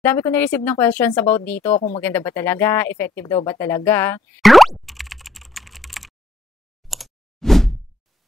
Dami ko na-receive ng questions about dito, kung maganda ba talaga, effective daw ba talaga.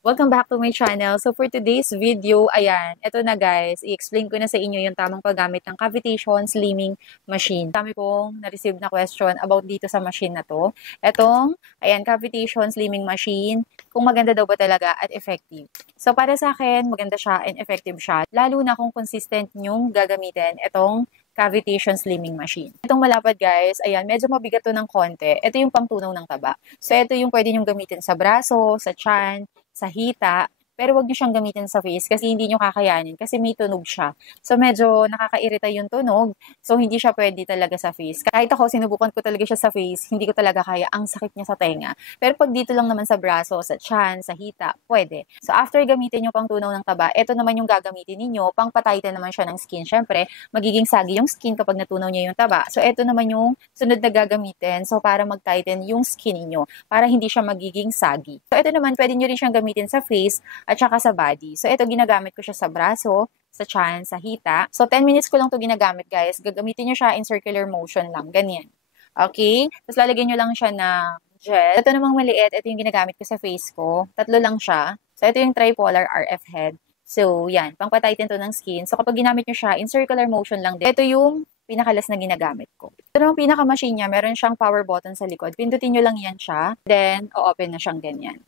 Welcome back to my channel. So for today's video, ayan, eto na guys, i-explain ko na sa inyo yung tamang paggamit ng cavitation slimming machine. Dami kong na-receive na question about dito sa machine na to. Etong, ayan, cavitation slimming machine, kung maganda daw ba talaga at effective. So para sa akin, maganda siya and effective siya, lalo na kung consistent nyong gagamitin etong cavitation slimming machine. Itong malapad guys, ayan, medyo mabigat to ng konti. Ito yung pangtunaw ng taba. So ito yung pwede nyong gamitin sa braso, sa tiyan, sa hita, pero wag niyo siyang gamitin sa face kasi hindi niyo kakayanin kasi may tunog siya. So medyo nakakairita yung tunog. So hindi siya pwede talaga sa face. Kahit ako sinubukan ko talaga siya sa face, hindi ko talaga kaya. Ang sakit niya sa tenga. Pero pag dito lang naman sa braso, sa tiyan, sa hita, pwede. So after gamitin yung pangtunaw ng taba, ito naman yung gagamitin ninyo. Pangpataytan naman siya ng skin. Syempre, magiging saggy yung skin kapag natunaw niya yung taba. So ito naman yung sunod na gagamitin. So para mag-tighten yung skin niyo, para hindi siya magiging saggy. So ito naman, pwede niyo rin siyang gamitin sa face at saka sa body. So, ito ginagamit ko siya sa braso, sa tiyan, sa hita. So, 10 minutes ko lang to ginagamit, guys. Gagamitin nyo siya in circular motion lang. Ganyan. Okay? Tapos, lalagyan nyo lang siya ng gel. Ito namang maliit. Ito yung ginagamit ko sa face ko. Tatlo lang siya. So, ito yung tripolar RF head. So, yan. Pangpatighten to ng skin. So, kapag ginamit nyo siya in circular motion lang din. Ito yung pinakalas na ginagamit ko. Ito namang pinaka-machine niya. Meron siyang power button sa likod. Pindutin nyo lang yan siya. Then, o-open na siyang ganyan.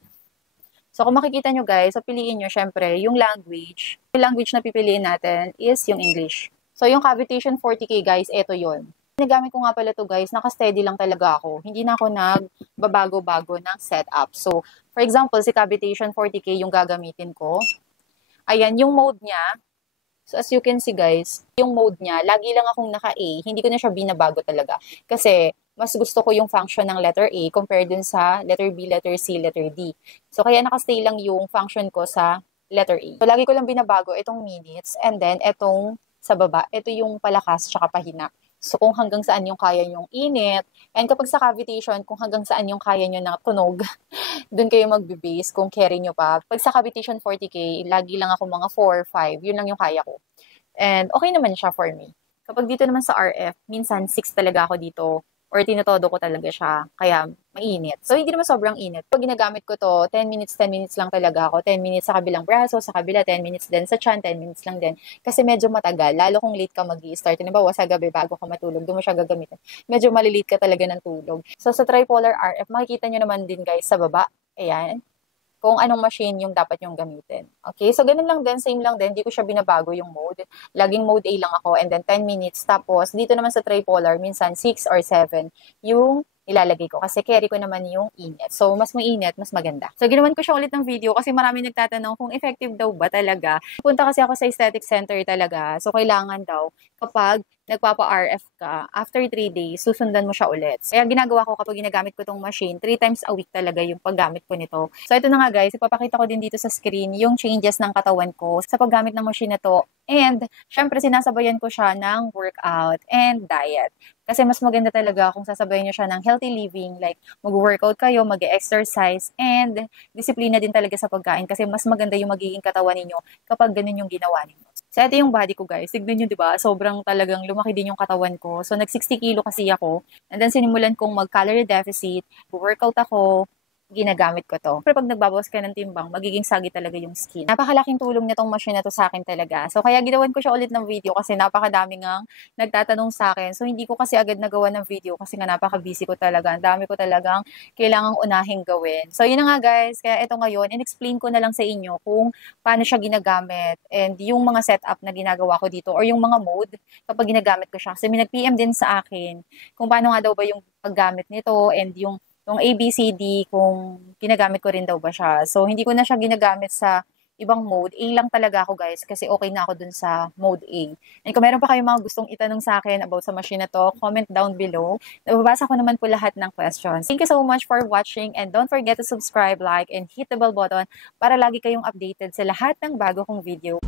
So, kung makikita nyo guys, so piliin nyo syempre yung language. Yung language na pipiliin natin is yung English. So, yung cavitation 40K guys, ito yon. Nagamit ko nga pala to guys, naka-steady lang talaga ako. Hindi na ako nagbabago-bago ng setup. So, for example, si cavitation 40K yung gagamitin ko. Ayan, yung mode niya. So, as you can see guys, yung mode niya, lagi lang akong naka-A. Hindi ko na siya binabago talaga. Kasi, mas gusto ko yung function ng letter A compared dun sa letter B, letter C, letter D. So, kaya nakastay lang yung function ko sa letter A. So, lagi ko lang binabago itong minutes and then itong sa baba, ito yung palakas tsaka pahina. So, kung hanggang saan yung kaya yung init. And kapag sa cavitation, kung hanggang saan yung kaya nyo na tunog, dun kayo magbe-base kung carry nyo pa. Pag sa cavitation 40K, lagi lang ako mga 4 or 5. Yun lang yung kaya ko. And okay naman siya for me. Kapag dito naman sa RF, minsan 6 talaga ako dito or tinotodo ko talaga siya, kaya mainit. So, hindi naman sobrang init. Pag ginagamit ko to, 10 minutes lang talaga ako. 10 minutes sa kabilang braso, sa kabila, 10 minutes din sa tiyan, 10 minutes lang din. Kasi medyo matagal, lalo kung late ka mag-i-start. Halimbawa, sa gabi bago ka matulog, doon mo siya gagamitin. Medyo malilate ka talaga ng tulog. So, sa tripolar RF, makikita nyo naman din guys sa baba. Ayan, kung anong machine yung dapat yung gamitin. Okay? So, ganun lang din, same lang din. Hindi ko siya binabago yung mode. Laging mode A lang ako and then 10 minutes. Tapos, dito naman sa tripolar, minsan 6 or 7 yung ilalagay ko kasi carry ko naman yung init. So, mas mainit, mas maganda. So, ginawan ko siya ulit ng video kasi marami nagtatanong kung effective daw ba talaga. Punta kasi ako sa aesthetic center talaga. So, kailangan daw kapag nagpapa-RF ka, after 3 days, susundan mo siya ulit. Kaya ginagawa ko kapag ginagamit ko tong machine, 3 times a week talaga yung paggamit ko nito. So, ito na nga guys, ipapakita ko din dito sa screen yung changes ng katawan ko sa paggamit ng machine na to. And, syempre, sinasabayan ko siya ng workout and diet. Kasi mas maganda talaga kung sasabayan nyo siya ng healthy living, like mag-workout kayo, mag-exercise, and disiplina din talaga sa pagkain kasi mas maganda yung magiging katawan ninyo kapag ganun yung ginawa ninyo. So, ito yung body ko guys. Tignan nyo, diba? Sobrang talagang lumaki din yung katawan ko. So, nag-60 kilo kasi ako. And then, sinimulan kong mag-calorie deficit, workout ako, ginagamit ko to. Pero pag nagbabawas ka ng timbang, magiging saggy talaga yung skin. Napakalaking tulong nitong machine na to sa akin talaga. So, kaya ginawan ko siya ulit ng video kasi napakadami ngang nagtatanong sa akin. So, hindi ko kasi agad nagawa ng video kasi nga napaka-busy ko talaga. Ang dami ko talagang kailangang unahing gawin. So, yun na nga guys. Kaya ito ngayon, in-explain ko na lang sa inyo kung paano siya ginagamit and yung mga setup na ginagawa ko dito or yung mga mode kapag ginagamit ko siya. Kasi may nag-PM din sa akin kung paano nga daw ba yung paggamit nito and yung ABCD, kung ginagamit ko rin daw ba siya. So, hindi ko na siya ginagamit sa ibang mode. A lang talaga ako guys kasi okay na ako dun sa mode A. And kung meron pa kayong mga gustong itanong sa akin about sa machine na to, comment down below. Nababasa ko naman po lahat ng questions. Thank you so much for watching and don't forget to subscribe, like, and hit the bell button para lagi kayong updated sa lahat ng bago kong video.